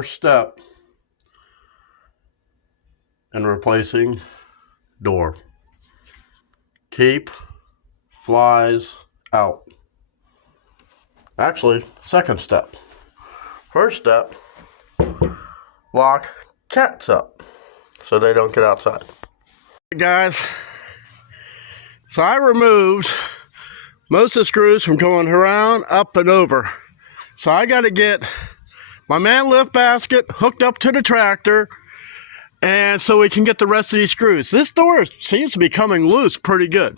First step in replacing door. Keep flies out. Actually, second step. First step, lock cats up so they don't get outside. Hey guys, so I removed most of the screws from going around, up, and over. So I got to get my man lift basket hooked up to the tractor, and so we can get the rest of these screws. This door seems to be coming loose pretty good.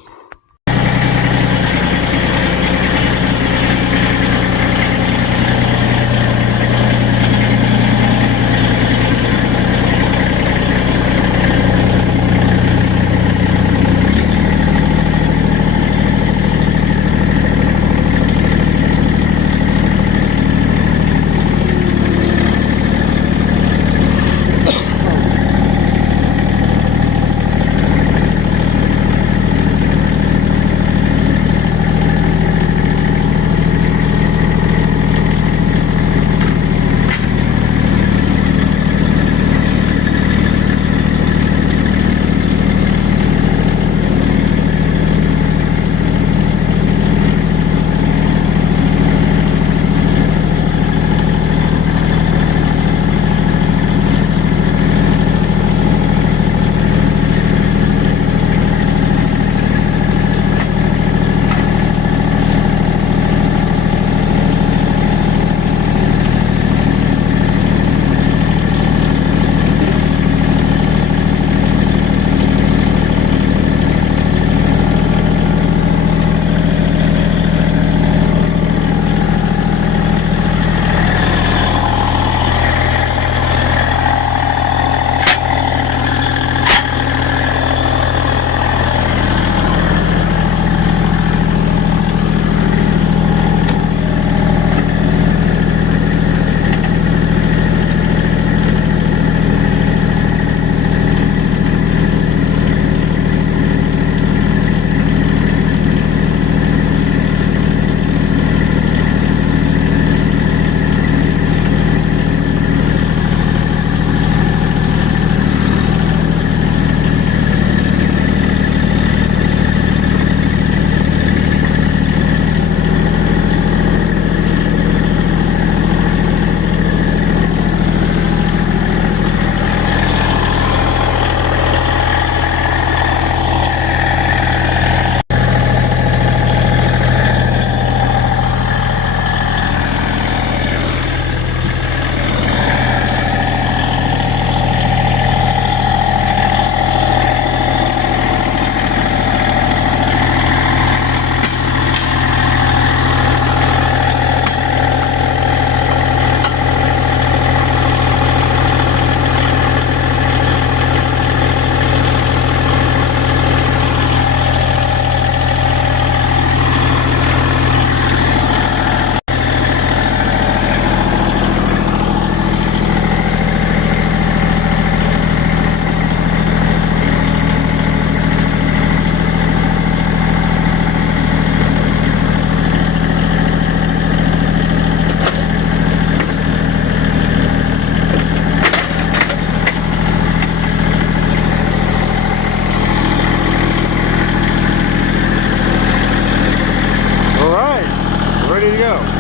Ready to go.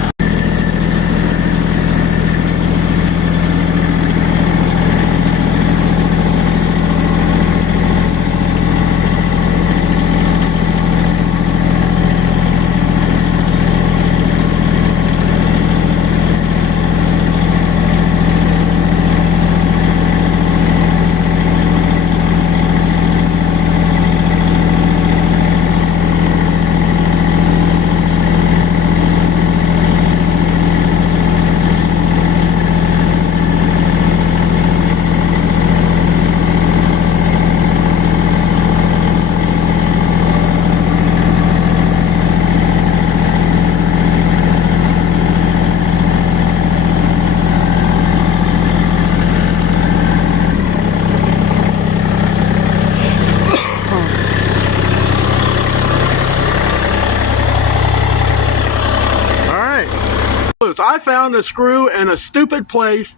I found a screw in a stupid place,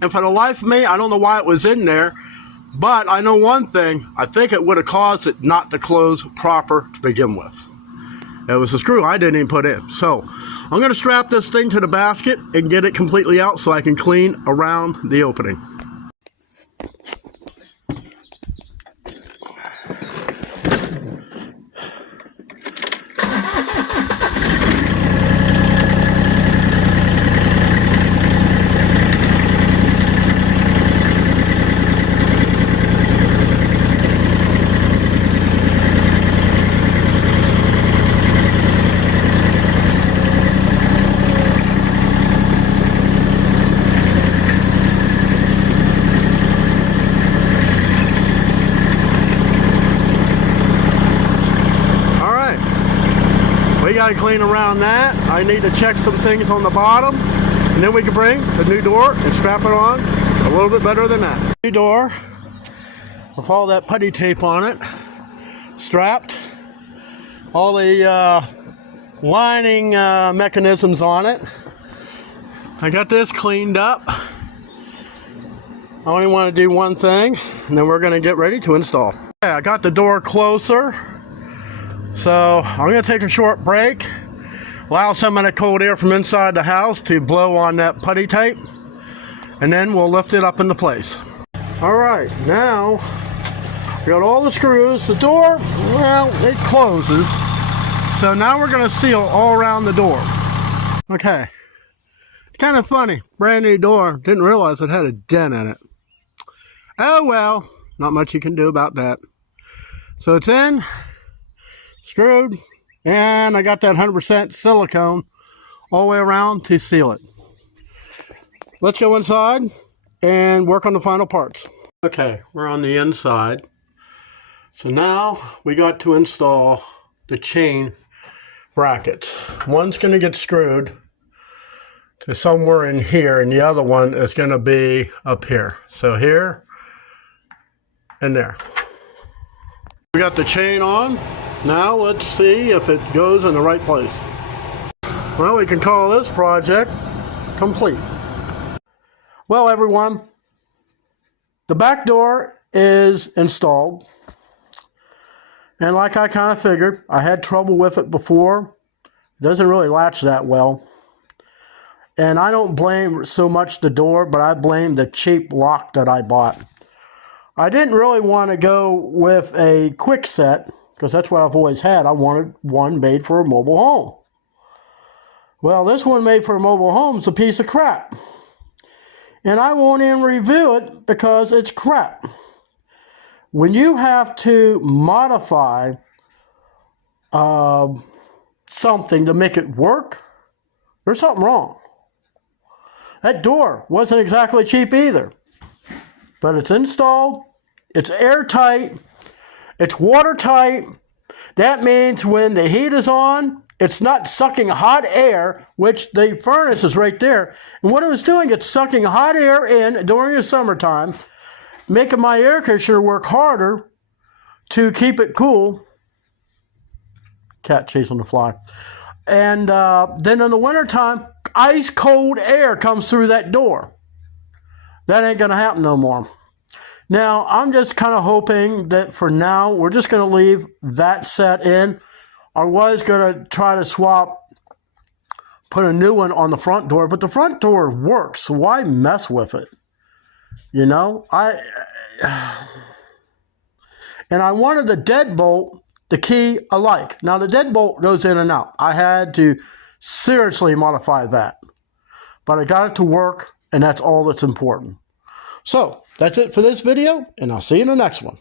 And for the life of me, I don't know why it was in there. But I know one thing, I think it would have caused it not to close proper to begin with. It was a screw I didn't even put in. So I'm going to strap this thing to the basket and get it completely out so I can clean around the opening. We got to clean around that. I need to check some things on the bottom, and then we can bring the new door and strap it on a little bit better than that. New door with all that putty tape on it, strapped, all the lining mechanisms on it. I got this cleaned up. I only want to do one thing, and then we're going to get ready to install. Okay, I got the door closer. So I'm going to take a short break, allow some of the cold air from inside the house to blow on that putty tape, and then we'll lift it up into place. Alright, now we got all the screws. The door, well, it closes. So now we're going to seal all around the door. Okay, it's kind of funny, brand new door, didn't realize it had a dent in it. Oh well, not much you can do about that. So it's in, screwed, and I got that 100% silicone all the way around to seal it. Let's go inside and work on the final parts. Okay, we're on the inside. So now we got to install the chain brackets. One's going to get screwed to somewhere in here, and the other one is going to be up here. So here and there. We got the chain on. Now let's see if it goes in the right place. Well, we can call this project complete. Well, everyone, the back door is installed. And like I kind of figured, I had trouble with it before. It doesn't really latch that well. And I don't blame so much the door, but I blame the cheap lock that I bought. I didn't really want to go with a quick set, because that's what I've always had. I wanted one made for a mobile home. Well, this one made for a mobile home is a piece of crap. And I won't even review it because it's crap. When you have to modify something to make it work, there's something wrong. That door wasn't exactly cheap either. But it's installed, it's airtight, it's watertight. That means when the heat is on, it's not sucking hot air, which the furnace is right there. And what it was doing, it's sucking hot air in during the summertime, making my air conditioner work harder to keep it cool. Cat chasing the fly. And then in the wintertime, ice cold air comes through that door. That ain't going to happen no more. Now, I'm just kind of hoping that for now, we're just going to leave that set in. I was going to try to put a new one on the front door, but the front door works, so why mess with it? You know, and I wanted the deadbolt, the key alike. Now, the deadbolt goes in and out. I had to seriously modify that, but I got it to work, and that's all that's important. So, that's it for this video, and I'll see you in the next one.